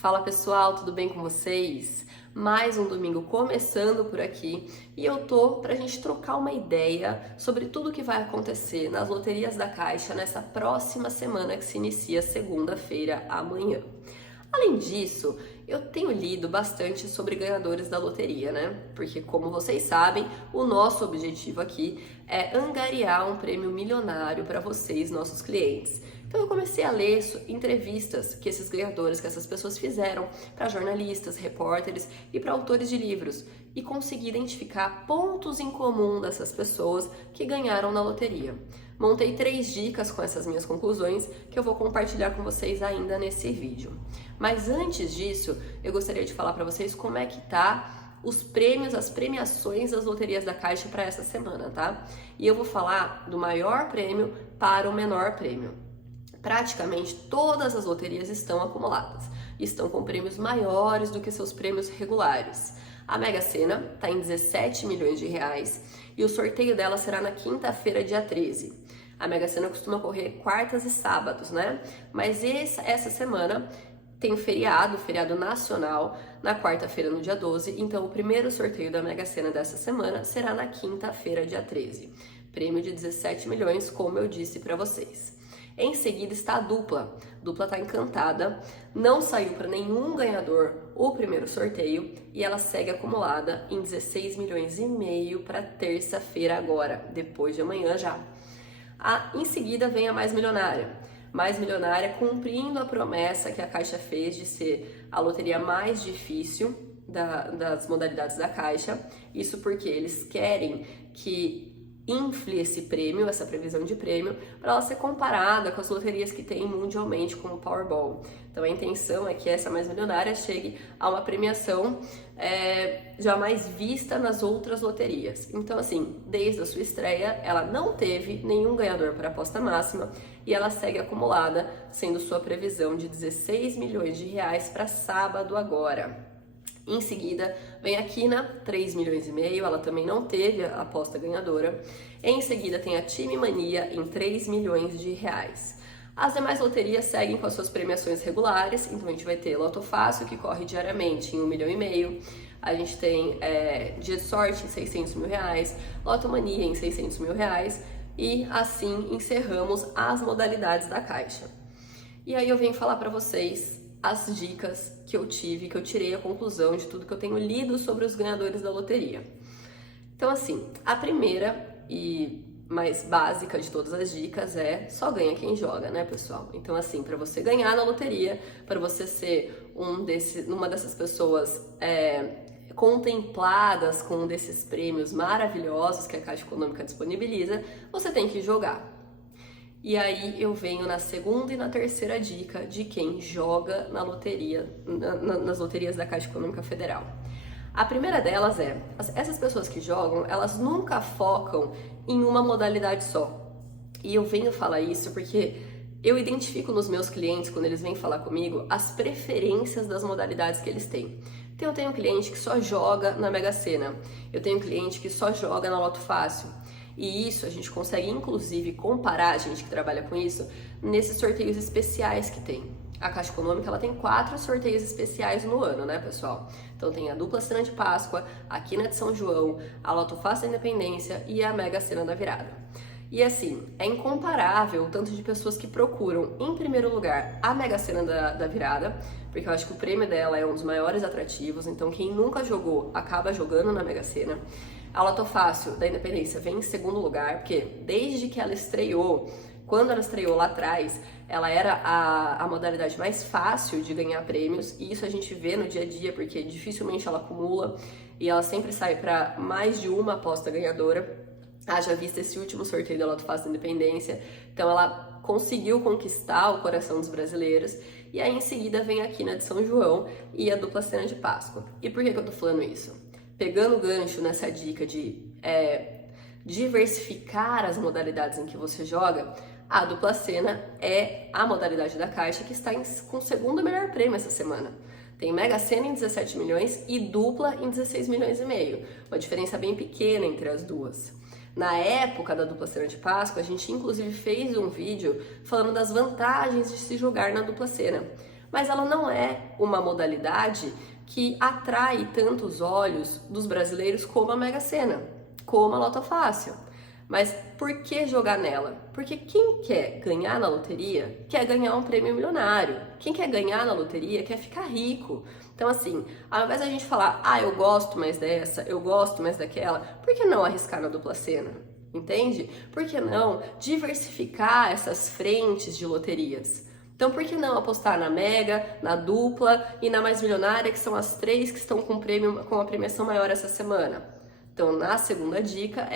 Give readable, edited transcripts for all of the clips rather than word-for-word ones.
Fala pessoal, tudo bem com vocês? Mais um domingo começando por aqui e eu tô pra gente trocar uma ideia sobre tudo que vai acontecer nas loterias da Caixa nessa próxima semana que se inicia segunda-feira, amanhã. Além disso, eu tenho lido bastante sobre ganhadores da loteria, né? Porque, como vocês sabem, o nosso objetivo aqui é angariar um prêmio milionário para vocês, nossos clientes. Então, eu comecei a ler entrevistas que esses ganhadores, que essas pessoas fizeram para jornalistas, repórteres e para autores de livros e consegui identificar pontos em comum dessas pessoas que ganharam na loteria. Montei 3 dicas com essas minhas conclusões que eu vou compartilhar com vocês ainda nesse vídeo. Mas antes disso, eu gostaria de falar para vocês como é que tá os prêmios, as premiações das loterias da Caixa para essa semana, tá? E eu vou falar do maior prêmio para o menor prêmio. Praticamente todas as loterias estão acumuladas, estão com prêmios maiores do que seus prêmios regulares. A Mega Sena está em 17 milhões de reais e o sorteio dela será na quinta-feira, dia 13. A Mega Sena costuma correr quartas e sábados, né? Mas essa semana tem feriado nacional, na quarta-feira, no dia 12. Então, o primeiro sorteio da Mega Sena dessa semana será na quinta-feira, dia 13. Prêmio de 17 milhões, como eu disse para vocês. Em seguida está a dupla. A dupla está encantada, não saiu para nenhum ganhador o primeiro sorteio e ela segue acumulada em 16 milhões e meio para terça-feira agora, depois de amanhã já. Em seguida vem a Mais Milionária. Mais Milionária cumprindo a promessa que a Caixa fez de ser a loteria mais difícil das modalidades da Caixa. Isso porque eles querem que infle esse prêmio, essa previsão de prêmio, para ela ser comparada com as loterias que tem mundialmente, como o Powerball. Então a intenção é que essa Mais Milionária chegue a uma premiação jamais vista nas outras loterias. Então assim, desde a sua estreia, ela não teve nenhum ganhador para a aposta máxima e ela segue acumulada, sendo sua previsão de 16 milhões de reais para sábado agora. Em seguida, vem a Quina, 3 milhões e meio, ela também não teve a aposta ganhadora. Em seguida, tem a Time Mania, em 3 milhões de reais. As demais loterias seguem com as suas premiações regulares, então a gente vai ter Loto Fácil, que corre diariamente em 1 milhão e meio. A gente tem Dia de Sorte, em 600 mil reais. Loto Mania, em 600 mil reais. E assim encerramos as modalidades da Caixa. E aí eu venho falar para vocês as dicas que eu tirei a conclusão de tudo que eu tenho lido sobre os ganhadores da loteria. Então assim, a primeira e mais básica de todas as dicas é só ganha quem joga, né, pessoal? Então assim, para você ganhar na loteria, para você ser uma dessas pessoas contempladas com um desses prêmios maravilhosos que a Caixa Econômica disponibiliza, você tem que jogar. E aí eu venho na segunda e na terceira dica de quem joga na loteria, nas loterias da Caixa Econômica Federal. A primeira delas essas pessoas que jogam, elas nunca focam em uma modalidade só. E eu venho falar isso porque eu identifico nos meus clientes, quando eles vêm falar comigo, as preferências das modalidades que eles têm. Então eu tenho um cliente que só joga na Mega Sena, eu tenho um cliente que só joga na Loto Fácil. E isso a gente consegue, inclusive, comparar, a gente que trabalha com isso, nesses sorteios especiais que tem. A Caixa Econômica, ela tem 4 sorteios especiais no ano, né, pessoal? Então tem a Dupla Sena de Páscoa, a Quina de São João, a Loto Fácil da Independência e a Mega Sena da Virada. E assim, é incomparável o tanto de pessoas que procuram, em primeiro lugar, a Mega Sena da Virada, porque eu acho que o prêmio dela é um dos maiores atrativos, então quem nunca jogou, acaba jogando na Mega Sena. A Loto Fácil da Independência vem em segundo lugar, porque desde que ela estreou, quando ela estreou lá atrás, ela era a modalidade mais fácil de ganhar prêmios, e isso a gente vê no dia a dia, porque dificilmente ela acumula, e ela sempre sai para mais de uma aposta ganhadora. Haja visto esse último sorteio da Loto Fácil da Independência, então ela conseguiu conquistar o coração dos brasileiros, e aí em seguida vem a Quina de São João e a Dupla Sena de Páscoa. E por que eu tô falando isso? Pegando o gancho nessa dica de diversificar as modalidades em que você joga, a Dupla Sena é a modalidade da Caixa que está com o segundo melhor prêmio essa semana. Tem Mega Sena em 17 milhões e Dupla em 16 milhões e meio. Uma diferença bem pequena entre as duas. Na época da Dupla Sena de Páscoa, a gente inclusive fez um vídeo falando das vantagens de se jogar na Dupla Sena. mas ela não é uma modalidade que atrai tantos olhos dos brasileiros como a Mega Sena, como a Loto Fácil. Mas por que jogar nela? Porque quem quer ganhar na loteria quer ganhar um prêmio milionário. Quem quer ganhar na loteria quer ficar rico. Então, assim, ao invés da gente falar, eu gosto mais dessa, eu gosto mais daquela, por que não arriscar na dupla Sena? Entende? Por que não diversificar essas frentes de loterias? Então, por que não apostar na Mega, na dupla e na mais milionária, que são as 3 que estão com a premiação maior essa semana? Então, na segunda dica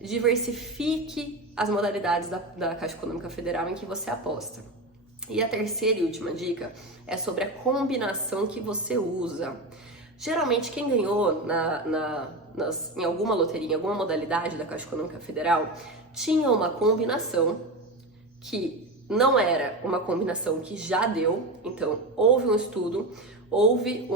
diversifique as modalidades da Caixa Econômica Federal em que você aposta. E a terceira e última dica é sobre a combinação que você usa. Geralmente, quem ganhou em alguma loteria, em alguma modalidade da Caixa Econômica Federal, tinha uma combinação que não era uma combinação que já deu. Então, houve um estudo, houve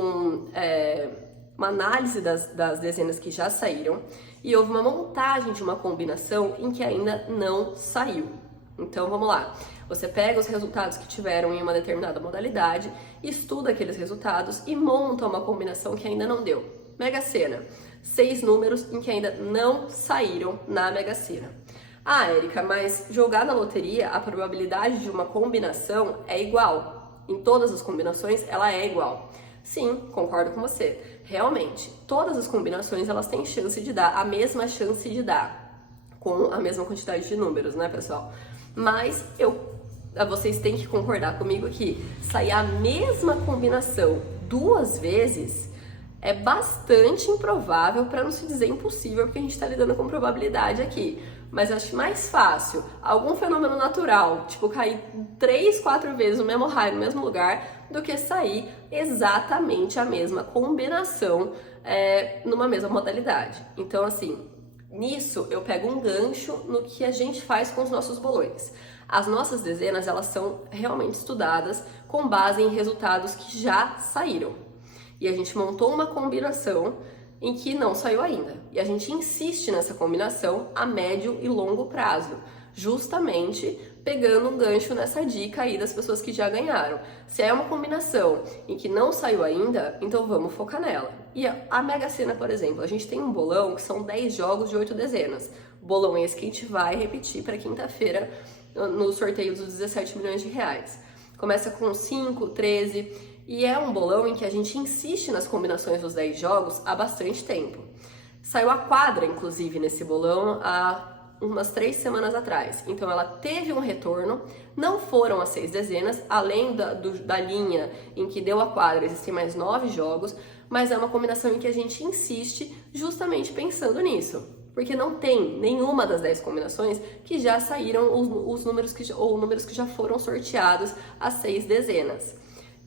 uma análise das dezenas que já saíram e houve uma montagem de uma combinação em que ainda não saiu. Então, vamos lá. Você pega os resultados que tiveram em uma determinada modalidade, estuda aqueles resultados e monta uma combinação que ainda não deu. Mega Sena, 6 números em que ainda não saíram na Mega Sena. Érica, mas jogar na loteria, a probabilidade de uma combinação é igual. Em todas as combinações, ela é igual. Sim, concordo com você. Realmente, todas as combinações, elas têm chance de dar, a mesma chance de dar, com a mesma quantidade de números, né, pessoal? Mas vocês têm que concordar comigo que sair a mesma combinação 2 vezes é bastante improvável, para não se dizer impossível, porque a gente está lidando com probabilidade aqui. Mas eu acho mais fácil algum fenômeno natural, tipo cair 3, 4 vezes no mesmo raio, no mesmo lugar, do que sair exatamente a mesma combinação numa mesma modalidade. Então, assim, nisso eu pego um gancho no que a gente faz com os nossos bolões. As nossas dezenas, elas são realmente estudadas com base em resultados que já saíram. E a gente montou uma combinação em que não saiu ainda. E a gente insiste nessa combinação a médio e longo prazo, justamente pegando um gancho nessa dica aí das pessoas que já ganharam. Se é uma combinação em que não saiu ainda, então vamos focar nela. E a Mega Sena, por exemplo, a gente tem um bolão que são 10 jogos de 8 dezenas. Bolão esse que a gente vai repetir para quinta-feira no sorteio dos 17 milhões de reais. Começa com 5, 13... E é um bolão em que a gente insiste nas combinações dos 10 jogos há bastante tempo. Saiu a quadra, inclusive, nesse bolão há umas 3 semanas atrás. Então ela teve um retorno, não foram as 6 dezenas, além da linha em que deu a quadra, existem mais 9 jogos, mas é uma combinação em que a gente insiste justamente pensando nisso. Porque não tem nenhuma das 10 combinações que já saíram os números números que já foram sorteados às 6 dezenas.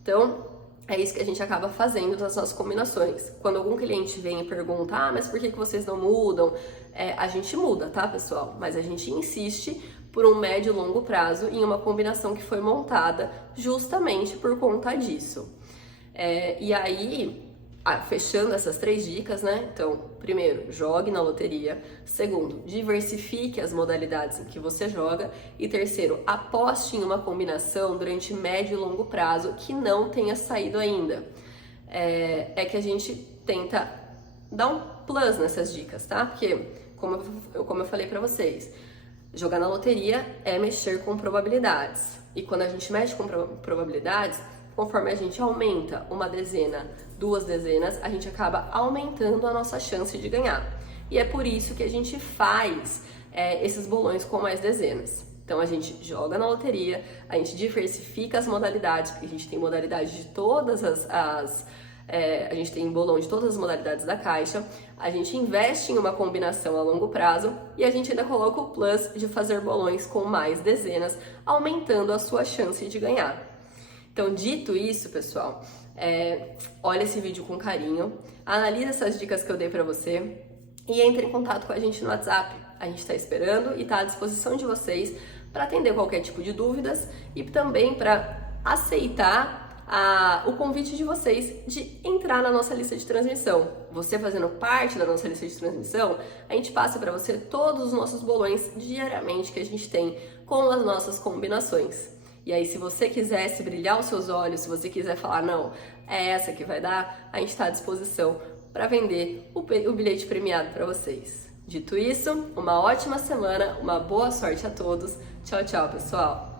Então, é isso que a gente acaba fazendo nas nossas combinações. Quando algum cliente vem e pergunta, mas por que vocês não mudam? A gente muda, tá, pessoal? Mas a gente insiste por um médio e longo prazo em uma combinação que foi montada justamente por conta disso. E aí, fechando essas 3 dicas, né? Então, primeiro, jogue na loteria. Segundo, diversifique as modalidades em que você joga. E terceiro, aposte em uma combinação durante médio e longo prazo que não tenha saído ainda. Que a gente tenta dar um plus nessas dicas, tá? Porque, como eu falei pra vocês, jogar na loteria é mexer com probabilidades. E quando a gente mexe com probabilidades, conforme a gente aumenta uma dezena, 2 dezenas, a gente acaba aumentando a nossa chance de ganhar. E é por isso que a gente faz esses bolões com mais dezenas. Então a gente joga na loteria, a gente diversifica as modalidades, porque a gente tem modalidades de todas a gente tem bolão de todas as modalidades da Caixa, a gente investe em uma combinação a longo prazo e a gente ainda coloca o plus de fazer bolões com mais dezenas, aumentando a sua chance de ganhar. Então, dito isso, pessoal, olha esse vídeo com carinho, analisa essas dicas que eu dei pra você e entre em contato com a gente no WhatsApp. A gente está esperando e está à disposição de vocês para atender qualquer tipo de dúvidas e também para aceitar o convite de vocês de entrar na nossa lista de transmissão. Você fazendo parte da nossa lista de transmissão, a gente passa para você todos os nossos bolões diariamente que a gente tem com as nossas combinações. E aí, se você quiser se brilhar os seus olhos, se você quiser falar, não, é essa que vai dar, a gente está à disposição para vender o bilhete premiado para vocês. Dito isso, uma ótima semana, uma boa sorte a todos. Tchau, tchau, pessoal!